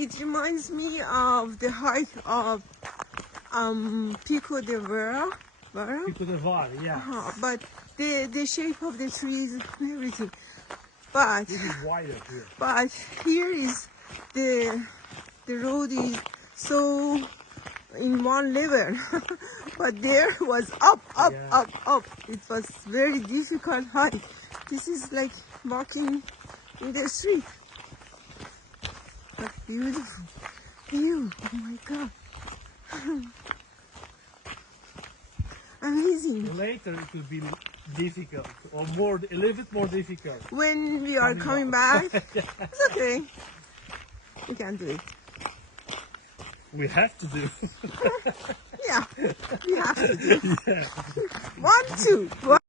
It reminds me of the height of Pico de Vera. Pico de Var, yeah. But the shape of the trees and everything. But This is wider here. But here is the road is so in one level, but there was up. It was very difficult height. This is like walking in the street. But beautiful view. Oh my God. Amazing. Later it will be difficult, or a little bit more difficult. When we are coming back, it's okay. We can do it. We have to do. Yeah, we have to do it. Yeah. 1, 2.